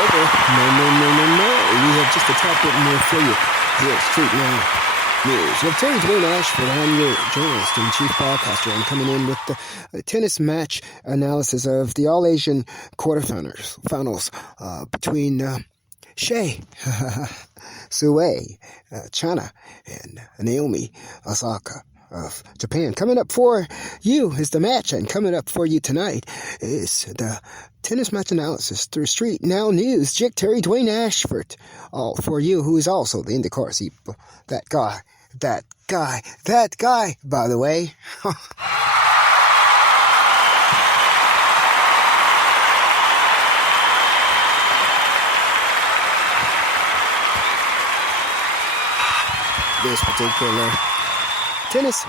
over. No. We have just a tad bit more for you here at Street Now News. You have Terry DWAYNE ASHFORD. I'm your journalist and chief broadcaster. I'm coming in with the tennis match analysis of the All-Asian quarterfinals between Shay Sue, China, and Naomi Osaka of Japan. Coming up for you is the match, and coming up for you tonight is the tennis match analysis through Street Now News. JIC Terry DWAYNE ASHFORD, all for you, who is also the Indacarseat. That guy, by the way. This particular tennis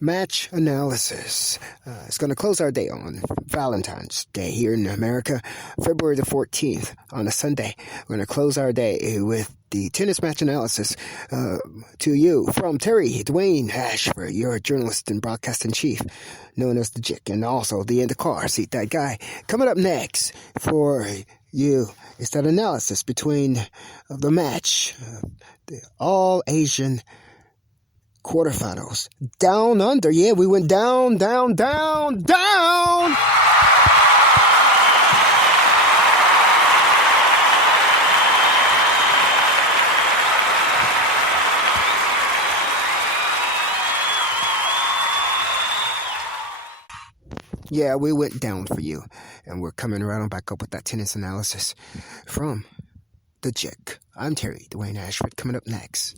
match analysis is going to close our day on Valentine's Day here in America, February the 14th on a Sunday. We're going to close our day with the tennis match analysis to you from Terry DWAYNE ASHFORD, your journalist and broadcasting chief, known as the JIC, and also the Indacarseat, that guy. Coming up next for you is that analysis between the match, the All-Asian quarterfinals. Down under. Yeah, we went down. Yeah, we went down for you. And we're coming right on back up with that tennis analysis from the JIC. I'm Terry DWAYNE ASHFORD. Coming up next.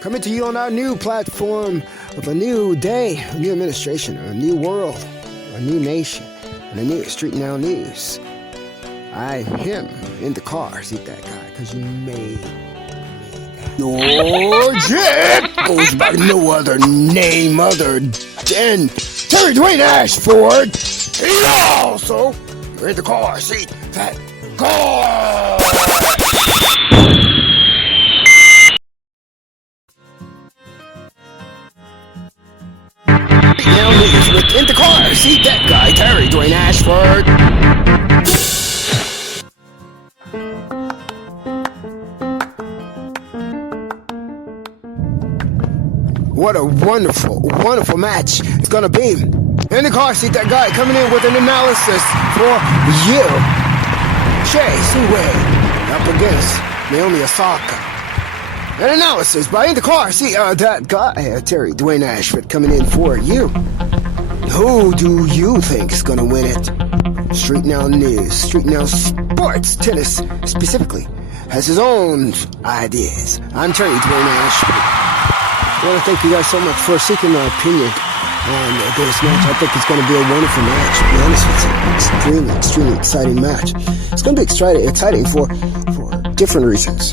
Coming to you on our new platform of a new day, a new administration, a new world, a new nation, and a new Street Now News. I him in the car, see that guy, because you made that. Your JIC goes by no other name other than Terry DWAYNE ASHFORD. He's also in the car, see that car. Now news with in the car, see that guy, Terry DWAYNE ASHFORD. What a wonderful match it's gonna be. In the car, see that guy coming in with an analysis for you. Shay Sue up against Naomi Osaka. An analysis by In the Car. See, that guy, Terry DWAYNE ASHFORD, coming in for you. Who do you think is going to win it? Street Now News, Street Now Sports, tennis specifically, has his own ideas. I'm Terry DWAYNE ASHFORD. I want to thank you guys so much for seeking my opinion on this match. I think it's going to be a wonderful match. To be honest with you, extremely exciting match. It's going to be exciting for different reasons.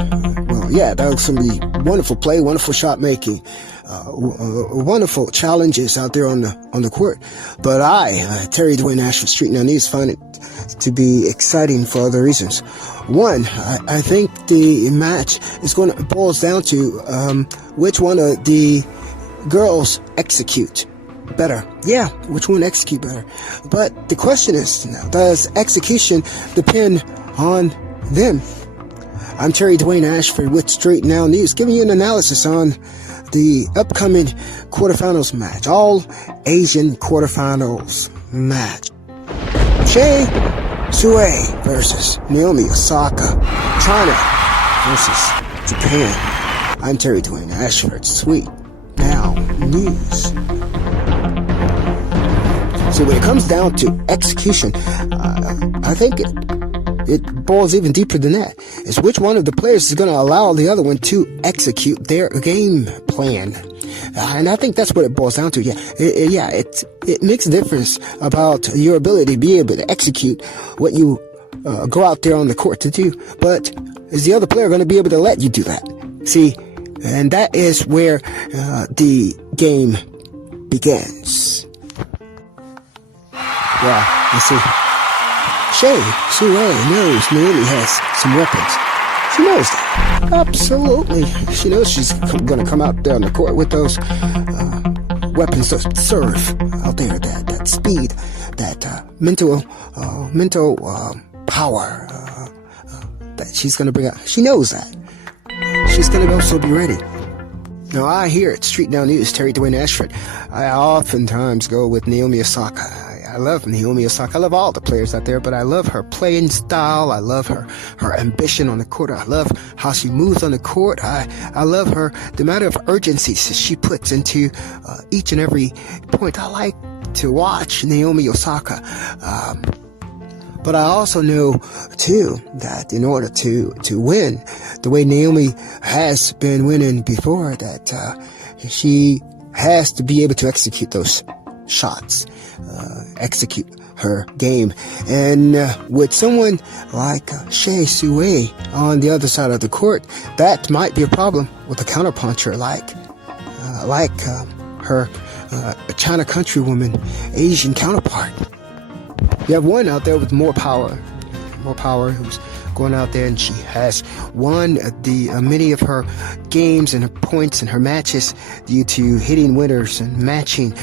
Yeah, that was going to be wonderful play, wonderful shot making, wonderful challenges out there on the court. But I, Terry DWAYNE ASHFORD, Street Now News, find it to be exciting for other reasons. One, I think the match is boils down to which one of the girls execute better. Yeah, which one execute better? But the question is, now, does execution depend on them? I'm Terry DWAYNE ASHFORD with Street Now News, giving you an analysis on the upcoming quarterfinals match, All-Asian quarterfinals match. Shay Sue versus Naomi Osaka, China versus Japan. I'm Terry DWAYNE ASHFORD, Street Now News. So when it comes down to execution, I think it boils even deeper than that. It's which one of the players is going to allow the other one to execute their game plan. And I think that's what it boils down to. It makes a difference about your ability to be able to execute what you go out there on the court to do. But is the other player going to be able to let you do that? See, and that is where the game begins. Yeah, you see. Shay Sue knows Naomi has some weapons. She knows that. Absolutely. She knows she's going to come out there on the court with those weapons to serve out there. That speed, that mental power that she's going to bring out. She knows that. She's going to also be ready. Now, I here at StreetNOW News, DWAYNE ASHFORD, I oftentimes go with Naomi Osaka. I love Naomi Osaka. I love all the players out there, but I love her playing style. I love her ambition on the court. I love how she moves on the court. I love the amount of urgency she puts into each and every point. I like to watch Naomi Osaka. But I also know, too, that in order to win, the way Naomi has been winning before, that she has to be able to execute those shots, execute her game. And with someone like Shay Sue on the other side of the court, that might be a problem with a counterpuncher like her China countrywoman Asian counterpart. You have one out there with more power, who's going out there, and she has won many of her games and her points and her matches due to hitting winners and matching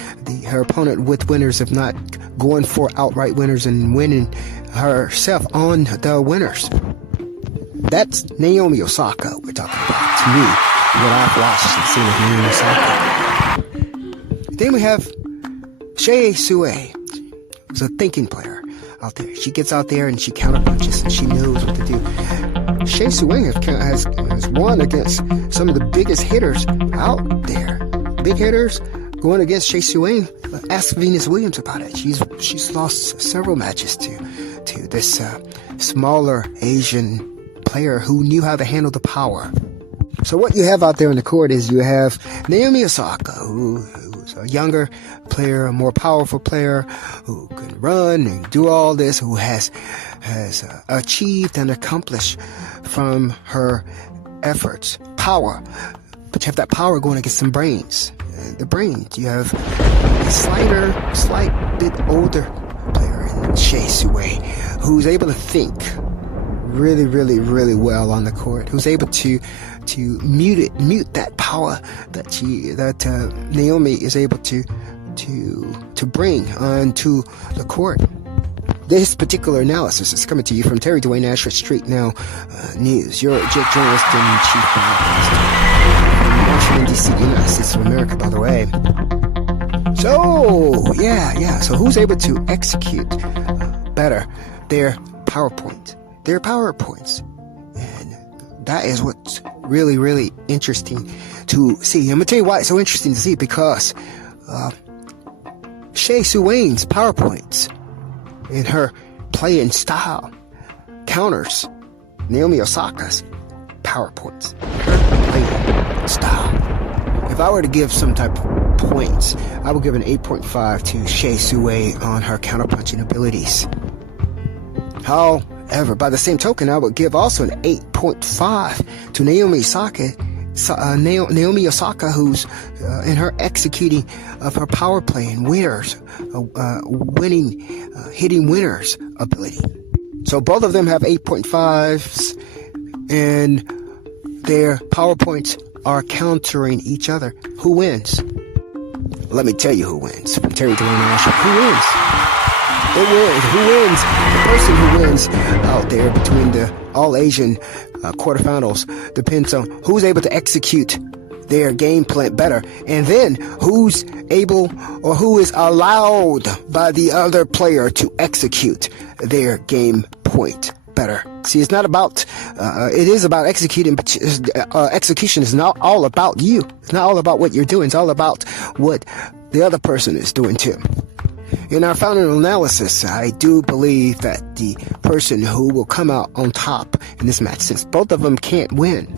her opponent with winners, if not going for outright winners and winning herself on the winners. That's Naomi Osaka we're talking about, to me, what I've watched and seen of Naomi Osaka. Then we have Shay Sue, who's a thinking player out there. She gets out there and she counterpunches and she knows what to do. Shay Sue has won against some of the biggest hitters out there. Big hitters going against Shay Sue. Ask Venus Williams about it. She's lost several matches to this smaller Asian player who knew how to handle the power. So what you have out there on the court is you have Naomi Osaka, who's a younger player, a more powerful player, who can run and do all this, who has achieved and accomplished from her efforts power. But you have that power going against some brains. The brains. You have a slight bit older player in Shay Sue, who's able to think really, really, really well on the court, who's able to mute that power that Naomi is able to bring onto the court. This particular analysis is coming to you from DWAYNE ASHFORD, StreetNOW News, your JIC journalist and chief broadcaster from Washington, D.C., United States of America, by the way. So, so who's able to execute better their PowerPoints? And that is what's really, really interesting to see. I'm going to tell you why it's so interesting to see, because Shay Sue's PowerPoints in her playing style counters Naomi Osaka's PowerPoints, her playing style. If I were to give some type of points, I would give an 8.5 to Shay Sue on her counterpunching abilities. However, by the same token, I would give also an 8.5 to Naomi Osaka, who's in her executing of her power play and winners, hitting winners ability. So both of them have 8.5s, and their PowerPoints are countering each other. Who wins? Let me tell you who wins. From DWAYNE ASHFORD, who wins? It wins. Who wins? The person who wins out there between the All-Asian quarterfinals depends on who's able to execute their game plan better, and then who's able or who is allowed by the other player to execute their game point better. See, it's not about, it is about executing, but execution is not all about you. It's not all about what you're doing. It's all about what the other person is doing too. In our final analysis, I do believe that the person who will come out on top in this match, since both of them can't win,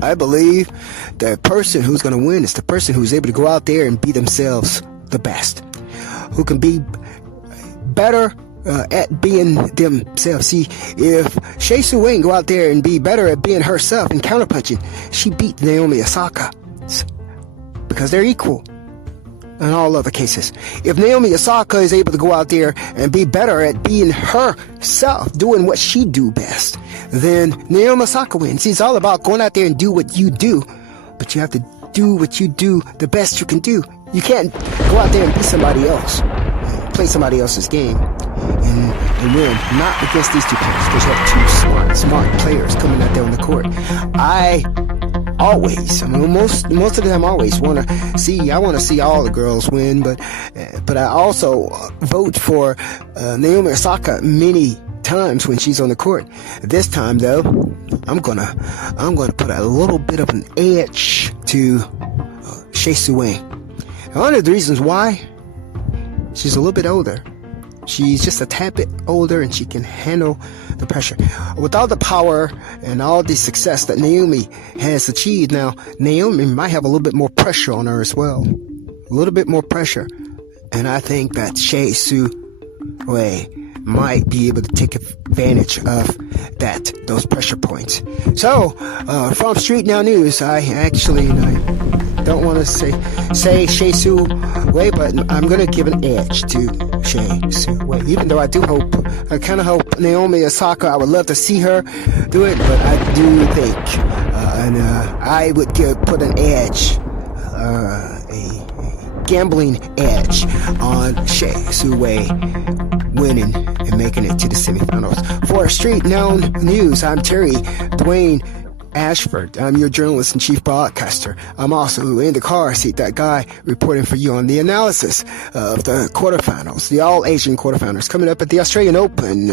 I believe the person who's going to win is the person who's able to go out there and be themselves the best, who can be better at being themselves. See, if Shay Sue can go out there and be better at being herself and counterpunching, she beat Naomi Osaka because they're equal. in all other cases. If Naomi Osaka is able to go out there and be better at being herself, doing what she do best, then Naomi Osaka wins. It's all about going out there and do what you do, but you have to do what you do the best you can do. You can't go out there and be somebody else, play somebody else's game, and win. Not against these two players, because you have two smart players coming out there on the court. I mean, most of them always want to see all the girls win, but I also vote for Naomi Osaka many times when she's on the court. This time though, I'm gonna put a little bit of an edge to Shea Suwayne. One of the reasons why, she's a little bit older. She's just a tad bit older, and she can handle the pressure. With all the power and all the success that Naomi has achieved, now Naomi might have a little bit more pressure on her as well. A little bit more pressure. And I think that Shea Suwayne might be able to take advantage of those pressure points. So, from StreetNOW News, I don't want to say Shea Suwayne, but I'm going to give an edge to Shea Suwayne. Even though I kind of hope Naomi Osaka, I would love to see her do it, but I do think, I would put an edge, a gambling edge on Shea Suwayne winning and making it to the semifinals. For StreetNOW News, I'm Terry DWAYNE Ashford. I'm your journalist and chief broadcaster. I'm also in the car seat, that guy reporting for you on the analysis of the quarterfinals, the all-Asian quarterfinals coming up at the Australian Open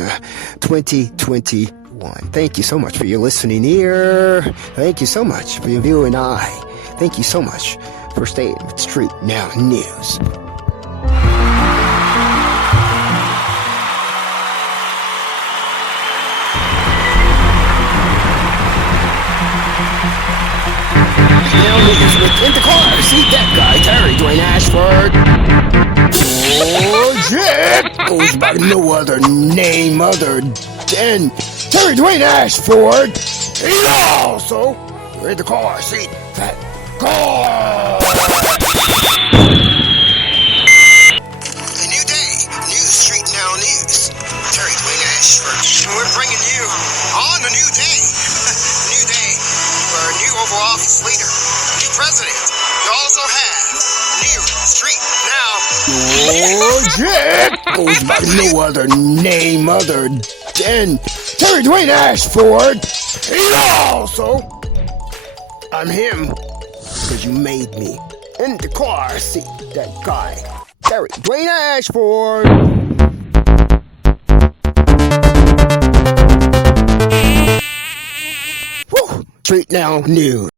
2021. Thank you so much for your listening ear. Thank you so much for your viewing eye. Thank you so much for staying with StreetNOW News. Now news with Indacarseat, Datguy, Terry, DWAYNE Ashford. JIC goes by no other name other than Terry DWAYNE Ashford. He's also in the car seat, that car. A new day, new StreetNOW News. Terry DWAYNE Ashford, and we're bringing you on a new day. A new day for a new Oval Office leader, new president. We also have new StreetNOW. JIC goes by no other name other than Terry DWAYNE Ashford. He's also, I'm him, because you made me. In the car seat, that guy, Terry DWAYNE Ashford. StreetNOW News.